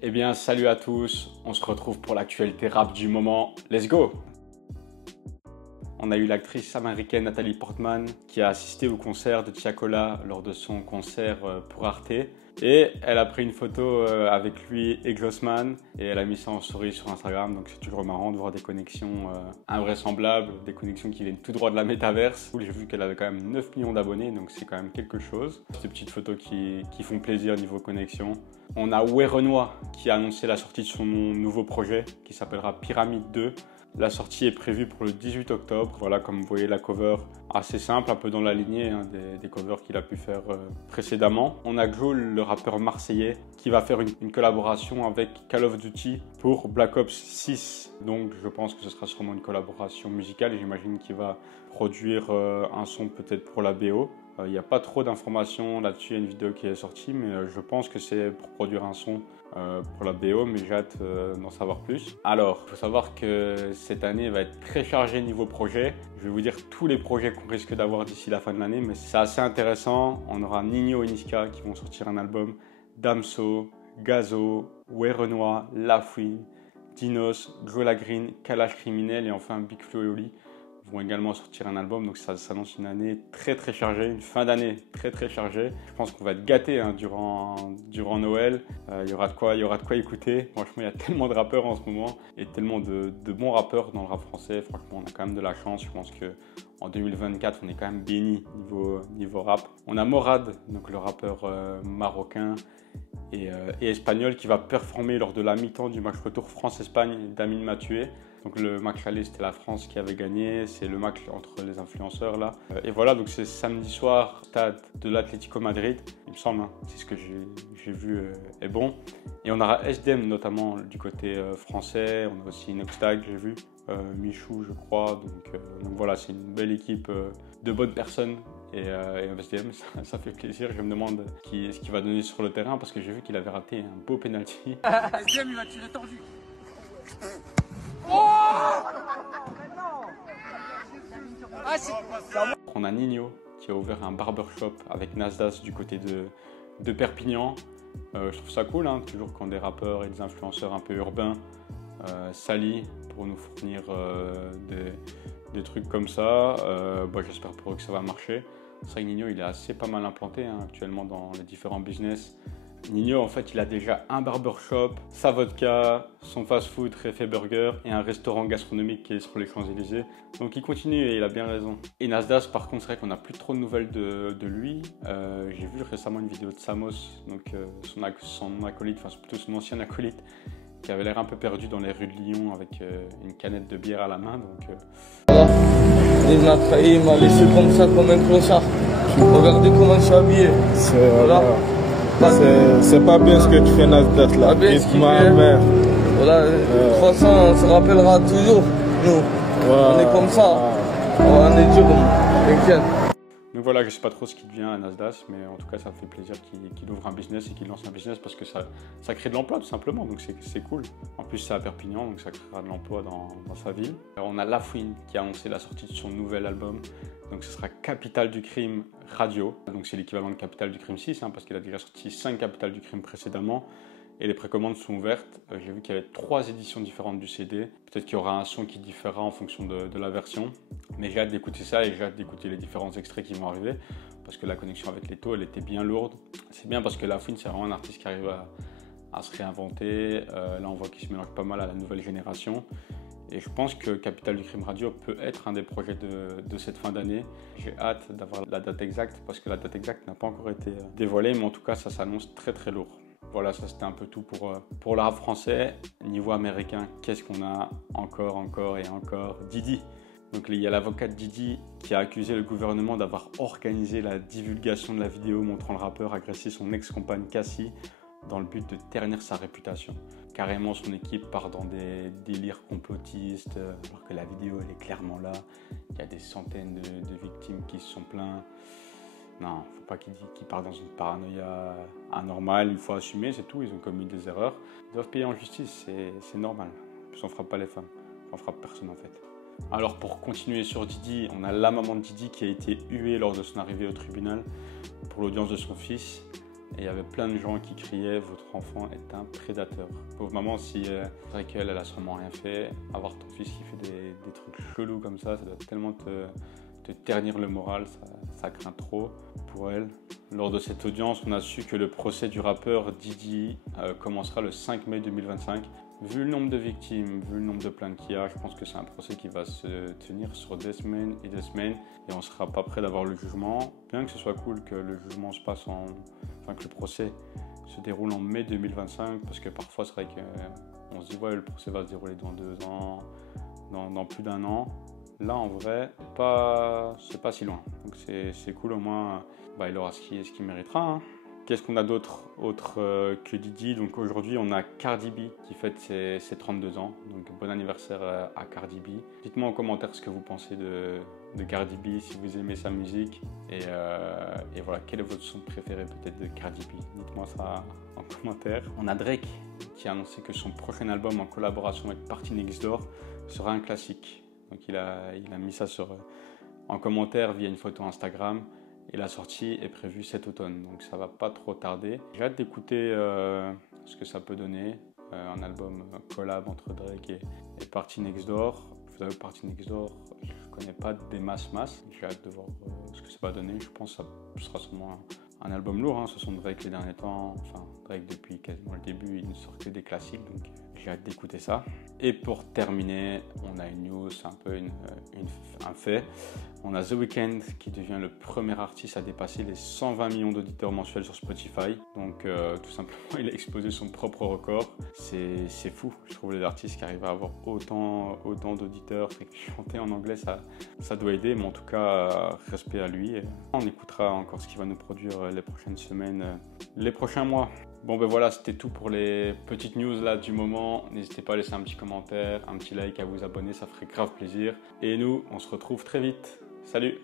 Eh bien, salut à tous, on se retrouve pour l'actualité rap du moment. Let's go! On a eu l'actrice américaine Natalie Portman qui a assisté au concert de Tiakola lors de son concert pour Arte. Et elle a pris une photo avec lui et Glossman et elle a mis ça en story sur Instagram. Donc c'est toujours marrant de voir des connexions invraisemblables, des connexions qui viennent tout droit de la métaverse. J'ai vu qu'elle avait quand même 9 millions d'abonnés, donc c'est quand même quelque chose. Ces petites photos qui font plaisir niveau connexion. On a Werenoi qui a annoncé la sortie de son nouveau projet qui s'appellera Pyramide 2. La sortie est prévue pour le 18 octobre. Voilà, comme vous voyez, la cover assez simple, un peu dans la lignée des covers qu'il a pu faire précédemment. On a Joel, le rappeur marseillais, qui va faire une collaboration avec Call of Duty pour Black Ops 6. Donc je pense que ce sera sûrement une collaboration musicale et j'imagine qu'il va produire un son peut-être pour la BO. Il n'y a pas trop d'informations là-dessus, il y a une vidéo qui est sortie, mais je pense que c'est pour produire un son pour la BO, mais j'ai hâte d'en savoir plus. Alors, il faut savoir que cette année va être très chargée niveau projet. Je vais vous dire tous les projets qu'on risque d'avoir d'ici la fin de l'année, mais c'est assez intéressant. On aura Ninho et Niska qui vont sortir un album, Damso, Gazo, Werenoi, Lafouine, Dinos, Jola Green, Kalash Criminel et enfin Big Flo et Oli vont également sortir un album, donc ça s'annonce une année très chargée, une fin d'année très chargée. Je pense qu'on va être gâtés durant Noël. Il y aura de quoi écouter. Franchement, il y a tellement de rappeurs en ce moment et tellement de bons rappeurs dans le rap français. Franchement, on a quand même de la chance. Je pense que en 2024, on est quand même béni niveau rap. On a Morad, donc le rappeur marocain et espagnol qui va performer lors de la mi-temps du match retour France-Espagne d'Amine Mathieu. Donc le match aller, c'était la France qui avait gagné, c'est le match entre les influenceurs là. Et voilà, donc c'est samedi soir, stade de l'Atlético Madrid, il me semble, hein, c'est ce que j'ai vu est bon. Et on aura SDM notamment du côté français, on a aussi Noxtag, j'ai vu, Michou je crois, donc voilà, c'est une belle équipe de bonnes personnes. Et SDM, ça fait plaisir. Je me demande ce qu'il va donner sur le terrain parce que j'ai vu qu'il avait raté un beau penalty. SDM, il va tirer tordu. On a Ninho qui a ouvert un barbershop avec Nasdaq du côté de Perpignan. Je trouve ça cool, hein, toujours quand des rappeurs et des influenceurs un peu urbains s'allient pour nous fournir des trucs comme ça. J'espère pour eux que ça va marcher. C'est vrai que Ninho, il est assez pas mal implanté hein, actuellement dans les différents business. Ninho, en fait, il a déjà un barbershop, sa vodka, son fast-food, Réfé Burger et un restaurant gastronomique qui est sur les Champs-Élysées. Donc il continue et il a bien raison. Et Nasdaq, par contre, c'est vrai qu'on n'a plus trop de nouvelles de lui. J'ai vu récemment une vidéo de Samos, donc son acolyte, enfin plutôt son ancien acolyte, qui avait l'air un peu perdu dans les rues de Lyon avec une canette de bière à la main. Voilà, il m'a trahi, il m'a laissé comme ça, comme un clochard. Regardez comment je suis habillé. Voilà. C'est pas bien ce que tu fais, Nasdaq là. Ma mère. Voilà, de toute façon, on se rappellera toujours, nous. Voilà. On est comme ça. On est dur, t'inquiète. Donc voilà, je ne sais pas trop ce qui devient à Nasdaq, mais en tout cas, ça me fait plaisir qu'il ouvre un business et qu'il lance un business parce que ça crée de l'emploi tout simplement, donc c'est cool. En plus, c'est à Perpignan, donc ça créera de l'emploi dans sa ville. Alors, on a Lafouine qui a annoncé la sortie de son nouvel album, donc ce sera Capital du Crime Radio. Donc c'est l'équivalent de Capital du Crime 6, hein, parce qu'il a déjà sorti 5 Capital du Crime précédemment. Et les précommandes sont ouvertes. J'ai vu qu'il y avait 3 éditions différentes du CD. Peut-être qu'il y aura un son qui différera en fonction de la version. Mais j'ai hâte d'écouter ça et j'ai hâte d'écouter les différents extraits qui vont arriver. Parce que la connexion avec les taux, elle était bien lourde. C'est bien parce que Lafouine, c'est vraiment un artiste qui arrive à se réinventer. Là, on voit qu'il se mélange pas mal à la nouvelle génération. Et je pense que Capital du Crime Radio peut être un des projets de cette fin d'année. J'ai hâte d'avoir la date exacte parce que la date exacte n'a pas encore été dévoilée. Mais en tout cas, ça s'annonce très lourd. Voilà, ça c'était un peu tout pour le rap français. Niveau américain, qu'est-ce qu'on a encore Didi. Donc il y a l'avocat de Didi qui a accusé le gouvernement d'avoir organisé la divulgation de la vidéo montrant le rappeur agresser son ex-compagne Cassie dans le but de ternir sa réputation. Carrément, son équipe part dans des délires complotistes alors que la vidéo elle est clairement là. Il y a des centaines de victimes qui se sont plaints. Non, faut pas qu'il part dans une paranoïa anormale, il faut assumer, c'est tout, ils ont commis des erreurs. Ils doivent payer en justice, c'est normal. En plus, on frappe pas les femmes, on frappe personne en fait. Alors pour continuer sur Didi, on a la maman de Didi qui a été huée lors de son arrivée au tribunal pour l'audience de son fils. Et il y avait plein de gens qui criaient « Votre enfant est un prédateur ». Pauvre maman, si c'est vrai qu'elle a sûrement rien fait, avoir ton fils qui fait des trucs chelous comme ça doit tellement te ternir le moral, ça craint trop pour elle. Lors de cette audience, on a su que le procès du rappeur Diddy commencera le 5 mai 2025. Vu le nombre de victimes, vu le nombre de plaintes qu'il y a, je pense que c'est un procès qui va se tenir sur des semaines et on ne sera pas prêt d'avoir le jugement. Bien que ce soit cool que le jugement se passe que le procès se déroule en mai 2025, parce que parfois c'est vrai qu'on se dit ouais, le procès va se dérouler dans 2 ans, dans plus d'1 an. Là en vrai, c'est pas si loin, donc c'est cool, au moins il aura ce qu'il méritera, hein. Qu'est-ce qu'on a d'autre que Diddy? Donc aujourd'hui, on a Cardi B qui fête ses 32 ans. Donc bon anniversaire à Cardi B. Dites-moi en commentaire ce que vous pensez de Cardi B, si vous aimez sa musique. Et voilà, quel est votre son préféré peut-être de Cardi B? Dites-moi ça en commentaire. On a Drake qui a annoncé que son prochain album en collaboration avec Party Next Door sera un classique. Donc il a mis ça en commentaire via une photo Instagram. Et la sortie est prévue cet automne, donc ça va pas trop tarder. J'ai hâte d'écouter ce que ça peut donner, un album collab entre Drake et Party Next Door. Je vous avoue, Party Next Door, je connais pas des masses. J'ai hâte de voir ce que ça va donner. Je pense que ça sera sûrement un album lourd, hein. Ce sont Drake les derniers temps, enfin Drake depuis quasiment le début, il ne sort que des classiques, donc j'ai hâte d'écouter ça. Et pour terminer, on a une news, un peu un fait. On a The Weeknd qui devient le premier artiste à dépasser les 120 millions d'auditeurs mensuels sur Spotify. Donc tout simplement, il a explosé son propre record. C'est fou, je trouve, les artistes qui arrivent à avoir autant d'auditeurs. Chanter en anglais, ça doit aider, mais en tout cas, respect à lui. Et on écoutera encore ce qu'il va nous produire les prochaines semaines, les prochains mois. Bon voilà, c'était tout pour les petites news là du moment. N'hésitez pas à laisser un petit commentaire, un petit like, à vous abonner, ça ferait grave plaisir. Et nous, on se retrouve très vite. Salut!